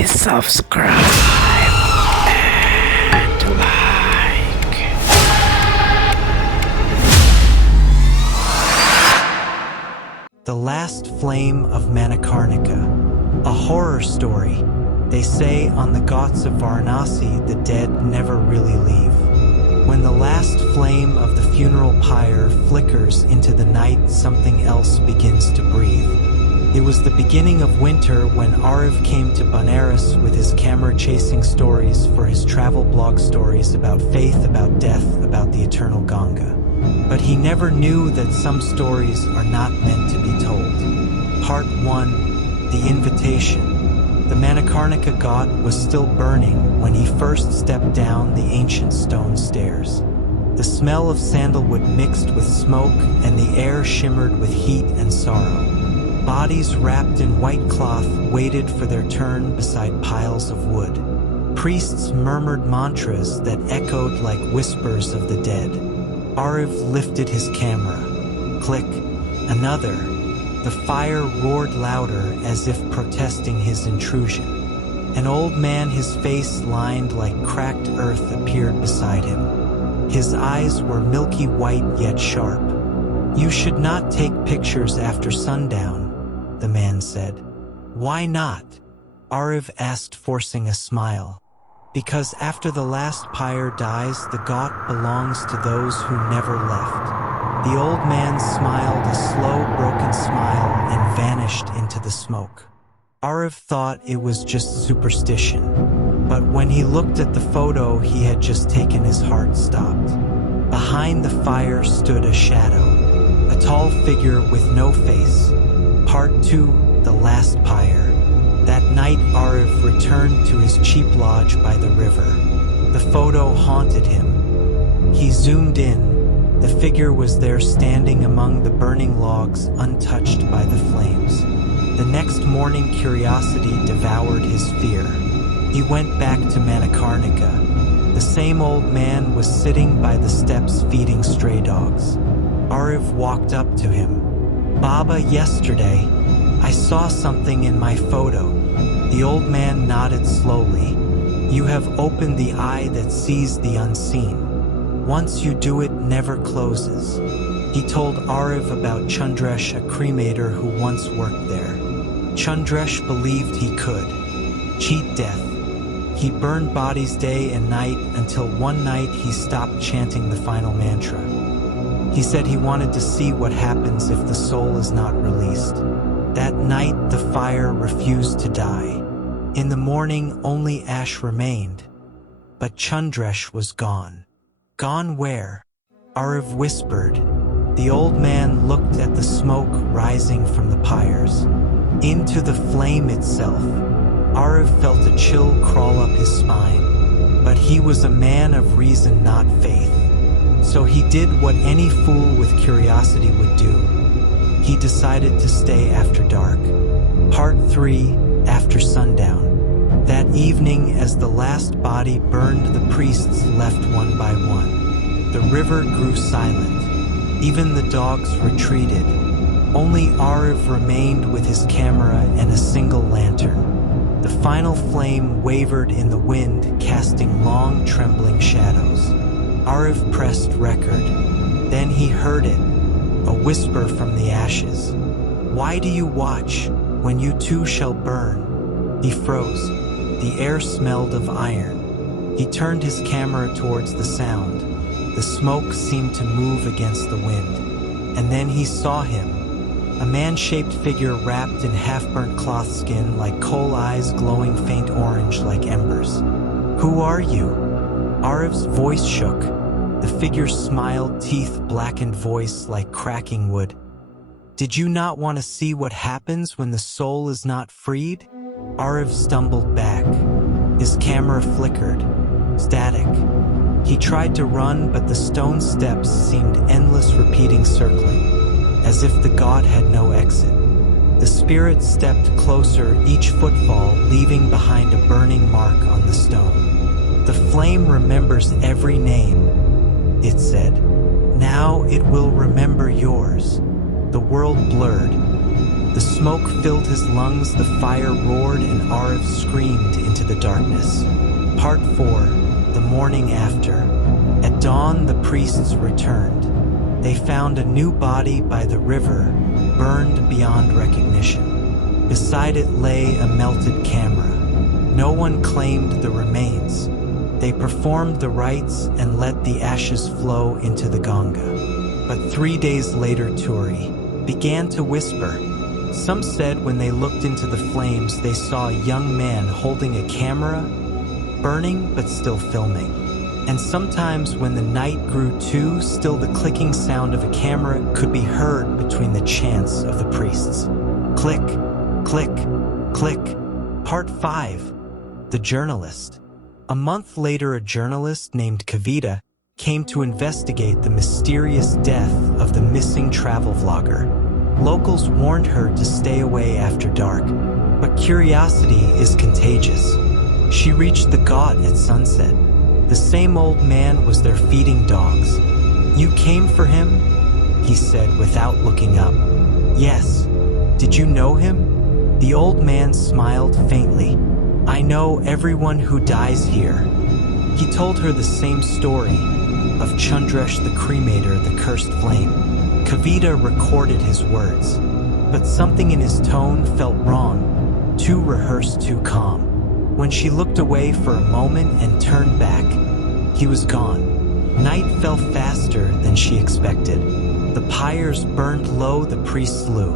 Please subscribe and like. The Last Flame of Manikarnika, a horror story. They say on the ghats of Varanasi the dead never really leave. When the last flame of the funeral pyre flickers into the night, something else begins to breathe. It was the beginning of winter when Arav came to Banaras with his camera chasing stories for his travel blog, stories about faith, about death, about the eternal Ganga. But he never knew that some stories are not meant to be told. Part 1. The Invitation. The Manikarnika Ghat was still burning when he first stepped down the ancient stone stairs. The smell of sandalwood mixed with smoke, and the air shimmered with heat and sorrow. Bodies wrapped in white cloth waited for their turn beside piles of wood. Priests murmured mantras that echoed like whispers of the dead. Arav lifted his camera. Click. Another. The fire roared louder as if protesting his intrusion. An old man, his face lined like cracked earth, appeared beside him. His eyes were milky white yet sharp. "You should not take pictures after sundown," the man said. "Why not?" Arav asked, forcing a smile. "Because after the last pyre dies, the ghat belongs to those who never left." The old man smiled a slow, broken smile and vanished into the smoke. Arav thought it was just superstition, but when he looked at the photo he had just taken, his heart stopped. Behind the fire stood a shadow, a tall figure with no face. Part 2. The Last Pyre. That night Arav returned to his cheap lodge by the river. The photo haunted him. He zoomed in. The figure was there, standing among the burning logs, untouched by the flames. The next morning curiosity devoured his fear. He went back to Manikarnika. The same old man was sitting by the steps feeding stray dogs. Arav walked up to him. "Baba, yesterday, I saw something in my photo." The old man nodded slowly. "You have opened the eye that sees the unseen. Once you do, it never closes." He told Arav about Chandresh, a cremator who once worked there. Chandresh believed he could cheat death. He burned bodies day and night until one night he stopped chanting the final mantra. He said he wanted to see what happens if the soul is not released. That night the fire refused to die. In the morning only ash remained. But Chandresh was gone. "Gone where?" Arav whispered. The old man looked at the smoke rising from the pyres. Into the flame itself. Arav felt a chill crawl up his spine. But he was a man of reason, not faith. So he did what any fool with curiosity would do. He decided to stay after dark. Part 3. After sundown. That evening, as the last body burned, the priests left one by one. The river grew silent. Even the dogs retreated. Only Arav remained with his camera and a single lantern. The final flame wavered in the wind, casting long, trembling shadows. Arav pressed record. Then he heard it, a whisper from the ashes. "Why do you watch, when you too shall burn?" He froze. The air smelled of iron. He turned his camera towards the sound. The smoke seemed to move against the wind. And then he saw him. A man-shaped figure wrapped in half-burnt cloth skin, like coal eyes glowing faint orange like embers. "Who are you?" Arav's voice shook. The figure smiled, teeth blackened, voice like cracking wood. "Did you not want to see what happens when the soul is not freed?" Arav stumbled back. His camera flickered. Static. He tried to run, but the stone steps seemed endless, repeating, circling, as if the god had no exit. The spirit stepped closer, each footfall leaving behind a burning mark on the stone. "The flame remembers every name," it said. "Now it will remember yours." The world blurred. The smoke filled his lungs, the fire roared, and Arif screamed into the darkness. Part 4. The morning after. At dawn, the priests returned. They found a new body by the river, burned beyond recognition. Beside it lay a melted camera. No one claimed the remains. They performed the rites and let the ashes flow into the Ganga. But 3 days later, Turi began to whisper. Some said when they looked into the flames, they saw a young man holding a camera, burning but still filming. And sometimes when the night grew too still, the clicking sound of a camera could be heard between the chants of the priests. Click, click, click. Part 5. The Journalist. A month later, a journalist named Kavita came to investigate the mysterious death of the missing travel vlogger. Locals warned her to stay away after dark, but curiosity is contagious. She reached the ghat at sunset. The same old man was there feeding dogs. "You came for him?" he said without looking up. "Yes. Did you know him?" The old man smiled faintly. "I know everyone who dies here." He told her the same story of Chandresh the cremator, the cursed flame. Kavita recorded his words, but something in his tone felt wrong, too rehearsed, too calm. When she looked away for a moment and turned back, he was gone. Night fell faster than she expected. The pyres burned low, the priests slew.